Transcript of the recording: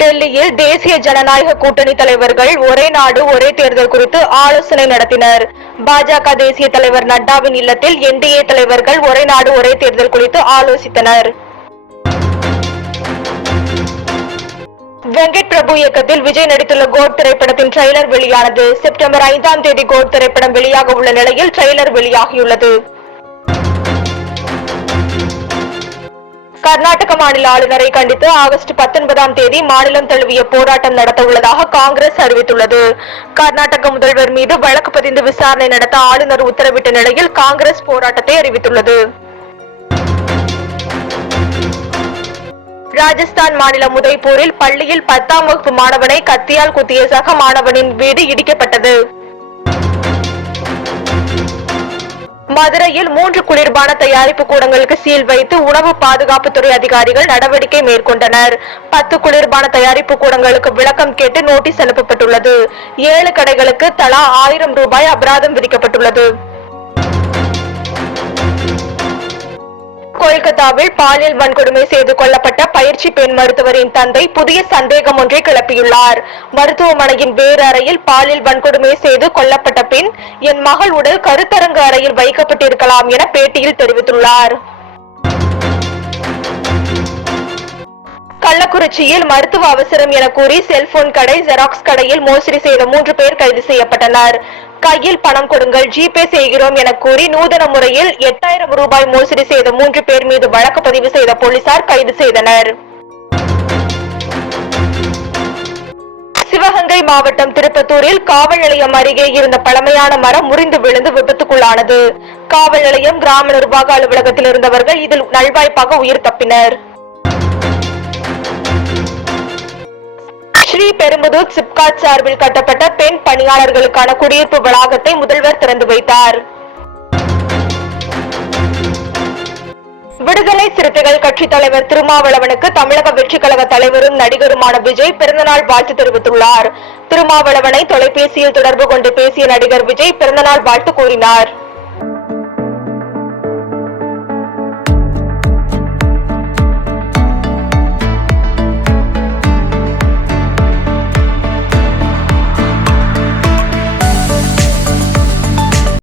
டெல்லியில் தேசிய ஜனநாயக கூட்டணி தலைவர்கள் ஒரே நாடு ஒரே தேர்தல் குறித்து ஆலோசனை நடத்தினர். பாஜக தேசிய தலைவர் நட்டாவின் இல்லத்தில் என்டிஏ தலைவர்கள் ஒரே நாடு ஒரே தேர்தல் குறித்து ஆலோசித்தனர். வெங்கட் பிரபு இயக்கத்தில் விஜய் நடித்துள்ள கோட் திரைப்படத்தின் ட்ரெய்லர் வெளியானது. செப்டம்பர் ஐந்தாம் தேதி கோட் திரைப்படம் வெளியாக உள்ள நிலையில் ட்ரெய்லர் வெளியாகியுள்ளது. கர்நாடக மாநில ஆளுநரை கண்டித்து ஆகஸ்ட் பத்தொன்பதாம் தேதி மாநிலம் தழுவிய போராட்டம் நடத்த உள்ளதாக காங்கிரஸ் அறிவித்துள்ளது. கர்நாடக முதல்வர் மீது வழக்கு பதிந்து விசாரணை நடத்த ஆளுநர் உத்தரவிட்ட நிலையில் காங்கிரஸ் போராட்டத்தை அறிவித்துள்ளது. ராஜஸ்தான் மாநிலம் உதய்பூரில் பள்ளியில் பத்தாம் வகுப்பு மாணவனை கத்தியால் குத்திய சக மாணவனின் வீடு இடிக்கப்பட்டது. மதுரையில் மூன்று குளிர்பான தயாரிப்பு கூடங்களுக்கு சீல் வைத்து உணவு பாதுகாப்புத்துறை அதிகாரிகள் நடவடிக்கை மேற்கொண்டனர். பத்து குளிர்பான தயாரிப்பு கூடங்களுக்கு விளக்கம் கேட்டு நோட்டீஸ் அனுப்பப்பட்டுள்ளது. ஏழு கடைகளுக்கு தலா ஆயிரம் ரூபாய் அபராதம் விதிக்கப்பட்டுள்ளது. கொல்கத்தாவில் பாலியல் வன்கொடுமை செய்து கொல்லப்பட்ட பயிற்சி பெண் மருத்துவரின் தந்தை புதிய சந்தேகம் ஒன்றை கிளப்பியுள்ளார். மருத்துவமனையின் வேறு அறையில் பாலியல் வன்கொடுமை செய்து கொல்லப்பட்ட பின் என் மகள் உடல் கருத்தரங்கு அறையில் வைக்கப்பட்டிருக்கலாம் என பேட்டியில் தெரிவித்துள்ளார். கள்ளக்குறிச்சியில் மருத்துவ அவசரம் என கூறி செல்போன் கடை ஜெராக்ஸ் கடையில் மோசடி செய்த மூன்று பேர் கைது செய்யப்பட்டனர். கையில் பணம் கொடுங்கள் ஜிபே செய்கிறோம் என கூறி நூதன முறையில் எட்டாயிரம் ரூபாய் மோசடி செய்த மூன்று பேர் மீது வழக்கு பதிவு செய்த போலீசார் கைது செய்தனர். சிவகங்கை மாவட்டம் திருப்பத்தூரில் காவல் நிலையம் அருகே இருந்த பழமையான மரம் முறிந்து விழுந்து விபத்துக்குள்ளானது. காவல் நிலையம் கிராம நிர்வாக அலுவலகத்தில் இருந்தவர்கள் இதில் நல்வாய்ப்பாக உயிர் தப்பினர். ஸ்ரீ பெரும்புதூர் சிப்காட் சார்பில் கட்டப்பட்ட பெண் பணியாளர்களுக்கான குடியிருப்பு வளாகத்தை முதல்வர் திறந்து வைத்தார். விடுதலை சிறுத்தைகள் கட்சித் தலைவர் திருமாவளவனுக்கு தமிழக வெற்றிக் கழக தலைவரும் நடிகருமான விஜய் பிறந்தநாள் வாழ்த்து தெரிவித்துள்ளார். திருமாவளவனை தொலைபேசியில் தொடர்பு கொண்டு பேசிய நடிகர் விஜய் பிறந்தநாள் வாழ்த்து கூறினார்.